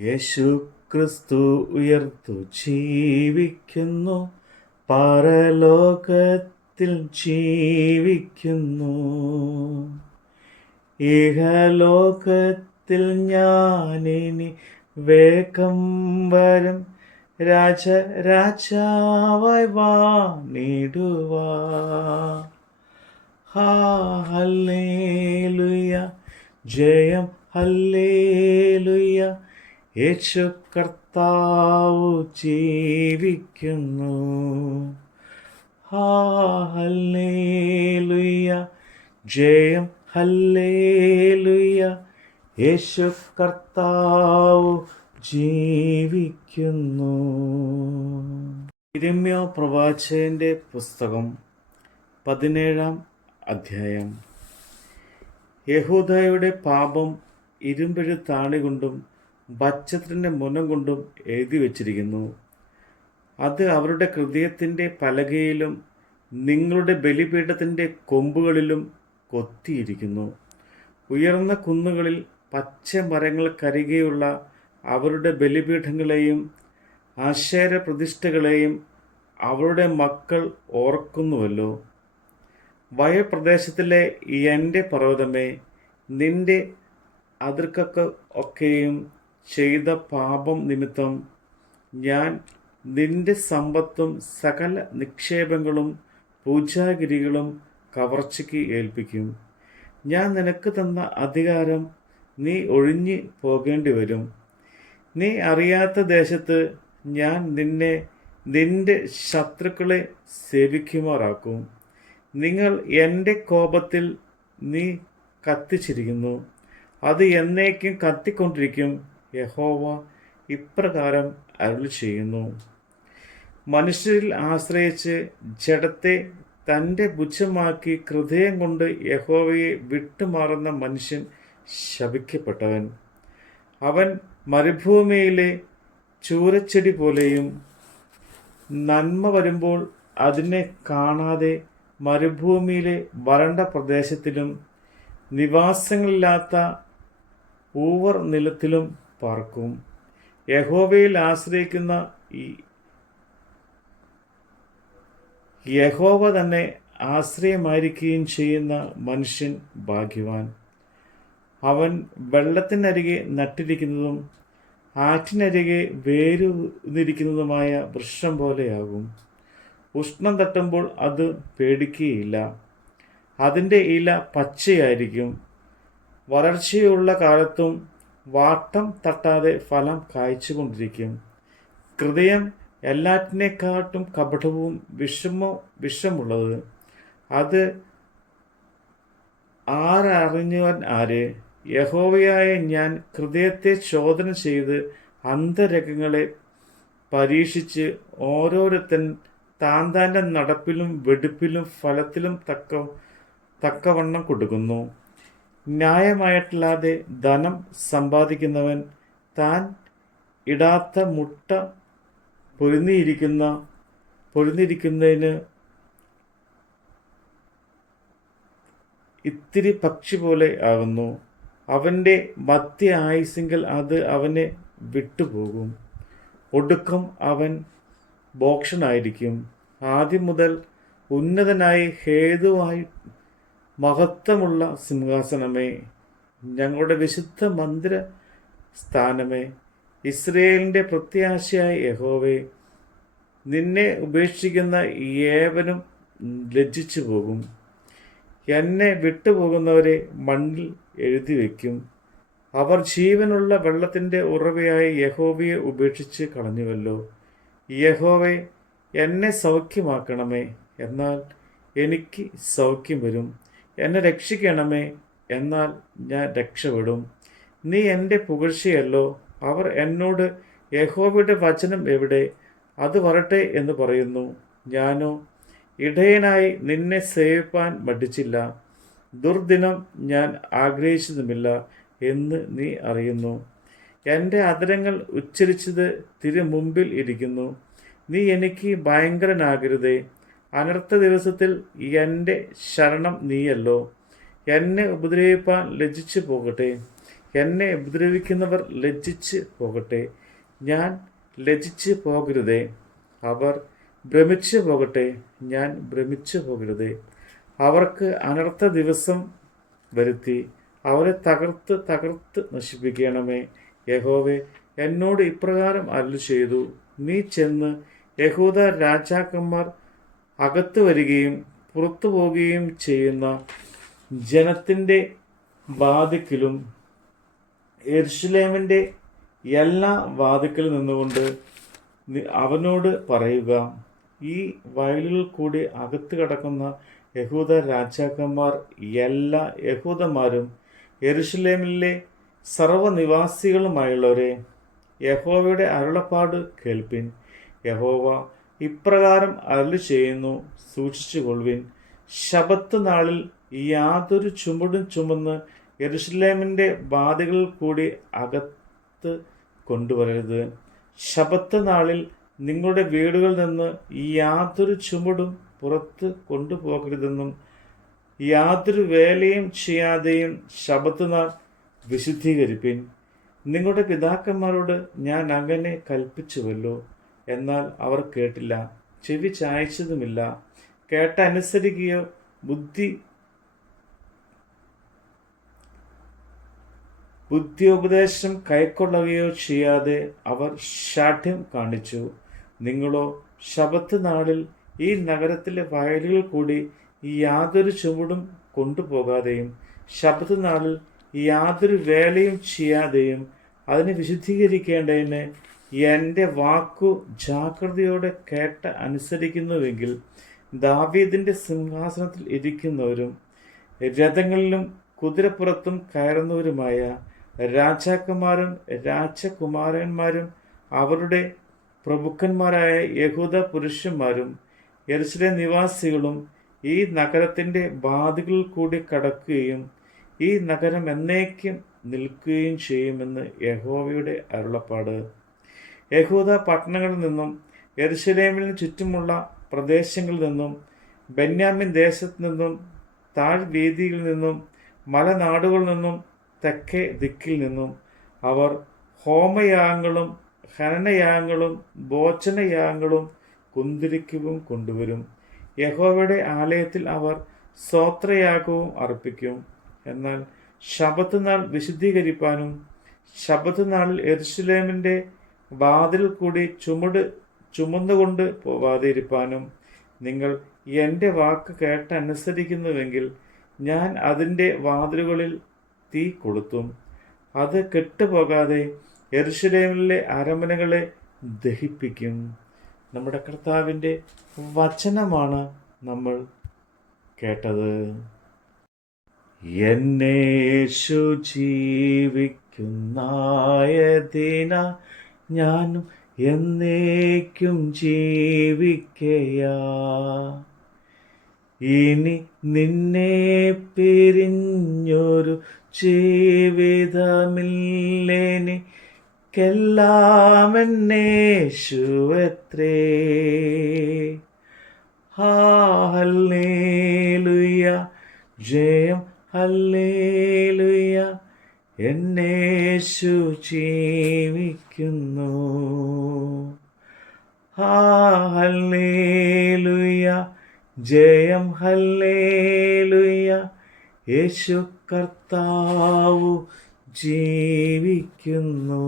യേശു ക്രിസ്തു ഉയർത്തു ജീവിക്കുന്നു പരലോകത്തിൽ ജീവിക്കുന്നു. ഇഹലോകത്തിൽ ഞാനിനി വേഗം വരും രാജ രാജാവായി വാണിടുവാ. ഹാ ഹല്ലേലുയ ജയം ഹല്ലേലൂയ. യേശു കർത്താവ് ജീവിക്കുന്നു. ഹല്ലേലുയ ജയം. ഹല്ലേലൂയ. യേശു കർത്താവ് ജീവിക്കുന്നു. ഇരമ്യ പ്രവാചകന്റെ പുസ്തകം പതിനേഴാം അധ്യായം. യഹൂദയുടെ പാപം ഇരുമ്പെഴുത്താണി കൊണ്ടും ബച്ചത്തിന്റെ മുനം കൊണ്ടും എഴുതി വച്ചിരിക്കുന്നു. അത് അവരുടെ ഹൃദയത്തിന്റെ പലകയിലും നിങ്ങളുടെ ബലിപീഠത്തിന്റെ കൊമ്പുകളിലും കൊത്തിയിരിക്കുന്നു. ഉയർന്ന കുന്നുകളിൽ പച്ച മരങ്ങൾക്കരികെയുള്ള അവരുടെ ബലിപീഠങ്ങളെയും ആശേര പ്രതിഷ്ഠകളെയും അവരുടെ മക്കൾ ഓർക്കുന്നുവല്ലോ. വയപ്രദേശത്തിലെ എന്റെ പർവതമേ നിന്റെ അതിർക്കൊക്കെ ഒക്കെയും ചെയ്ത പാപം നിമിത്തം ഞാൻ നിന്റെ സമ്പത്തും സകല നിക്ഷേപങ്ങളും പൂജാഗിരികളും കവർച്ചയ്ക്ക് ഏൽപ്പിക്കും. ഞാൻ നിനക്ക് തന്ന അധികാരം നീ ഒഴിഞ്ഞു പോകേണ്ടി വരും. നീ അറിയാത്ത ദേശത്ത് ഞാൻ നിന്നെ നിന്റെ ശത്രുക്കളെ സേവിക്കുമാറാക്കും. നിങ്ങൾ എന്റെ കോപത്തിൽ നീ കത്തിച്ചിരിക്കുന്നു. അത് എന്നേക്കും കത്തിക്കൊണ്ടിരിക്കും. യഹോവ ഇപ്രകാരം അരുളി ചെയ്യുന്നു. മനുഷ്യരിൽ ആശ്രയിച്ച് ജഡത്തെ തന്റെ പുച്ഛമാക്കി ഹൃദയം കൊണ്ട് യഹോവയെ വിട്ടുമാറുന്ന മനുഷ്യൻ ശപിക്കപ്പെട്ടവൻ. അവൻ മരുഭൂമിയിലെ ചൂരച്ചെടി പോലെയും നന്മ വരുമ്പോൾ അതിനെ കാണാതെ മരുഭൂമിയിലെ വരണ്ട പ്രദേശത്തിലും നിവാസങ്ങളില്ലാത്ത ഊവർ നിലത്തിലും പാർക്കും. യഹോവയിൽ ആശ്രയിക്കുന്ന ഈ യഹോവ തന്നെ ആശ്രയമായിരിക്കുകയും ചെയ്യുന്ന മനുഷ്യൻ ഭാഗ്യവാൻ. അവൻ വെള്ളത്തിനരികെ നട്ടിരിക്കുന്നതും ആറ്റിനരികെ വേരുന്നിരിക്കുന്നതുമായ വൃക്ഷം പോലെയാകും. ഉഷ്ണം തട്ടുമ്പോൾ അത് പേടിക്കുകയില്ല. അതിന്റെ ഇല പച്ചയായിരിക്കും. വരൾച്ചയുള്ള കാലത്തും വാട്ടം തട്ടാതെ ഫലം കായ്ച്ചുകൊണ്ടിരിക്കും. ഹൃദയം എല്ലാറ്റിനെക്കാട്ടും കപടവും വിഷമോ വിഷമുള്ളത്. അത് ആരറിഞ്ഞവൻ ആര്? യഹോവയായ ഞാൻ ഹൃദയത്തെ ചോദന ചെയ്ത് അന്തരംഗങ്ങളെ പരീക്ഷിച്ച് ഓരോരുത്തൻ താൻ താന്റെ നടപ്പിലും വെടുപ്പിലും ഫലത്തിലും തക്ക തക്കവണ്ണം കൊടുക്കുന്നു. ന്യായമായിട്ടല്ലാതെ ധനം സമ്പാദിക്കുന്നവൻ താൻ ഇടാത്ത മുട്ട പൊരുന്നിയിരിക്കുന്ന പൊരുന്നിരിക്കുന്നതിന് ഇത്തിരി പക്ഷി പോലെ ആകുന്നു. അവന്റെ മധ്യ ആയുസെങ്കിൽ അത് അവനെ വിട്ടുപോകും. ഒടുക്കം അവൻ ബോക്ഷനായിരിക്കും ആദ്യം മുതൽ ഉന്നതനായി ഹേതുവായി മഹത്വമുള്ള സിംഹാസനമേ ഞങ്ങളുടെ വിശുദ്ധ മന്ദിര സ്ഥാനമേ. ഇസ്രയേലിന്റെ പ്രത്യാശയായ യഹോവേ നിന്നെ ഉപേക്ഷിക്കുന്ന ഏവനും ലജ്ജിച്ചു പോകും. എന്നെ വിട്ടുപോകുന്നവരെ മണ്ണിൽ എഴുതി വയ്ക്കും. അവർ ജീവനുള്ള വെള്ളത്തിന്റെ ഉറവയായ യഹോവയെ ഉപേക്ഷിച്ച് കളഞ്ഞുവല്ലോ. യഹോവെ എന്നെ സൗഖ്യമാക്കണമേ എന്നാൽ എനിക്ക് സൗഖ്യം വരും. എന്നെ രക്ഷിക്കണമേ എന്നാൽ ഞാൻ രക്ഷപ്പെടും. നീ എന്റെ പുകഴ്ചയല്ലോ. അവർ എന്നോട് യഹോവയുടെ വചനം എവിടെ? അത് വരട്ടെ എന്ന് പറയുന്നു. ഞാനോ ഇടയനായി നിന്നെ സേവിപ്പാൻ മടിച്ചില്ല. ദുർദിനം ഞാൻ ആഗ്രഹിച്ചതുമില്ല എന്ന് നീ അറിയുന്നു. എന്റെ അതിരങ്ങൾ ഉച്ചരിച്ചത് തിരു മുമ്പിൽ ഇരിക്കുന്നു. നീ എനിക്ക് ഭയങ്കരനാകരുതേ. അനർത്ഥ ദിവസത്തിൽ എന്റെ ശരണം നീയല്ലോ. എന്നെ ഉപദ്രവിപ്പാൻ ലജ്ജിച്ചു പോകട്ടെ. എന്നെ ഉപദ്രവിക്കുന്നവർ ലജ്ജിച്ച് പോകട്ടെ. ഞാൻ ലജ്ജിച്ച് പോകരുതേ. അവർ ഭ്രമിച്ച് പോകട്ടെ. ഞാൻ ഭ്രമിച്ച് പോകരുതേ. അവർക്ക് അനർത്ഥ ദിവസം വരുത്തി അവരെ തകർത്ത് തകർത്ത് നശിപ്പിക്കണമേ. യഹോവെ എന്നോട് ഇപ്രകാരം അരുളി ചെയ്തു നീ ചെന്ന് യഹൂദ രാജാക്കന്മാർ അകത്ത് വരികയും പുറത്തു പോവുകയും ചെയ്യുന്ന ജനത്തിന്റെ വാതിക്കലും എർഷുലേമിന്റെ എല്ലാ വാതിക്കൽ നിന്നുകൊണ്ട് അവനോട് പറയുക ഈ വയലുകൾ കൂടി അകത്ത് കടക്കുന്ന യഹൂദ രാജാക്കന്മാർ എല്ലാ യഹൂദന്മാരും എരുഷലേമിലെ സർവനിവാസികളുമായുള്ളവരെ യഹോവയുടെ അരുളപ്പാട് കേൾപ്പിൻ. യഹോവ ഇപ്രകാരം അരളി ചെയ്യുന്നു സൂക്ഷിച്ചുകൊള്ളുവിൻ ശബത്ത് നാളിൽ യാതൊരു ചുമടും ചുമന്ന് എരുഷലേമിന്റെ ബാധകളിൽ കൂടി അകത്ത് കൊണ്ടുവരരുത്. ശബത്ത് നാളിൽ നിങ്ങളുടെ വീടുകളിൽ നിന്ന് യാതൊരു ചുമടും പുറത്ത് കൊണ്ടുപോകരുതെന്നും യാതൊരു വേലയും ചെയ്യാതെയും ശബത്ത് നാൾ വിശുദ്ധീകരിപ്പിൻ. നിങ്ങളുടെ പിതാക്കന്മാരോട് ഞാൻ അങ്ങനെ കൽപ്പിച്ചുവല്ലോ. എന്നാൽ അവർ കേട്ടില്ല ചെവി ചായച്ചതുമില്ല. കേട്ടനുസരിക്കുകയോ ബുദ്ധി ബുദ്ധിയോപദേശം കൈക്കൊള്ളുകയോ ചെയ്യാതെ അവർ ശാഠ്യം കാണിച്ചു. നിങ്ങളോ ശബത്ത് നാളിൽ ഈ നഗരത്തിലെ വയലുകൾ കൂടി യാതൊരു ചുവടും കൊണ്ടുപോകാതെയും ശബത്ത് നാളിൽ യാതൊരു വേലയും ചെയ്യാതെയും അതിനെ വിശുദ്ധീകരിക്കേണ്ടതിന് എന്റെ വാക്കു ജാഗ്രതയോടെ കേട്ട അനുസരിക്കുന്നുവെങ്കിൽ ദാവീദിന്റെ സിംഹാസനത്തിൽ ഇരിക്കുന്നവരും രഥങ്ങളിലും കുതിരപ്പുറത്തും കയറുന്നവരുമായ രാജാക്കന്മാരും രാജകുമാരന്മാരും അവരുടെ പ്രഭുക്കന്മാരായ യഹൂദ പുരുഷന്മാരും എരിശിലെ നിവാസികളും ഈ നഗരത്തിന്റെ ബാധകളിൽ കൂടി കടക്കുകയും ഈ നഗരം എന്നേക്കും നിൽക്കുകയും ചെയ്യുമെന്ന് യഹോവയുടെ അരുളപ്പാട്. യഹൂദ പട്ടണങ്ങളിൽ നിന്നും യെരുശലേമിന് ചുറ്റുമുള്ള പ്രദേശങ്ങളിൽ നിന്നും ബെന്യാമിൻ ദേശത്ത് നിന്നും താഴ്വീതിയിൽ നിന്നും മലനാടുകളിൽ നിന്നും തെക്കേ ദിക്കിൽ നിന്നും അവർ ഹോമയാഗങ്ങളും ഹനനയാഗങ്ങളും ഭോജനയാഗങ്ങളും കുന്തിരിക്കവും കൊണ്ടുവരും. യഹോവയുടെ ആലയത്തിൽ അവർ സ്വോത്രയാഗവും അർപ്പിക്കും. എന്നാൽ ശബത്ത് നാൾ വിശുദ്ധീകരിപ്പാനും ശബത്ത് നാളിൽ എരുസലേമിന്റെ വാതിൽ കൂടി ചുമട് ചുമന്നുകൊണ്ട് പോവാതിരിപ്പാനും നിങ്ങൾ എന്റെ വാക്ക് കേട്ടനുസരിക്കുന്നുവെങ്കിൽ ഞാൻ അതിന്റെ വാതിലുകളിൽ തീ കൊളുത്തും. അത് കെട്ടുപോകാതെ എരുഷലേമിലെ അരമനകളെ ദഹിപ്പിക്കും. നമ്മുടെ കർത്താവിന്റെ വചനമാണ് നമ്മൾ കേട്ടത്. എന്നേശു ജീവിക്കുന്നായതിന ഞാനും എന്നേക്കും ജീവിക്കയാ. ഇനി നിന്നെ പിരിഞ്ഞൊരു ജീവിതമില്ലെനിക്കെല്ലാം എന്നേശുവത്രേ ഹാ ജയം ഹല്ലേലൂയ. എന്നേശു ജീവിക്കുന്നു. ഹല്ലേലുയ ജയം ഹല്ലേലുയ. യേശു കർത്താവു ജീവിക്കുന്നു.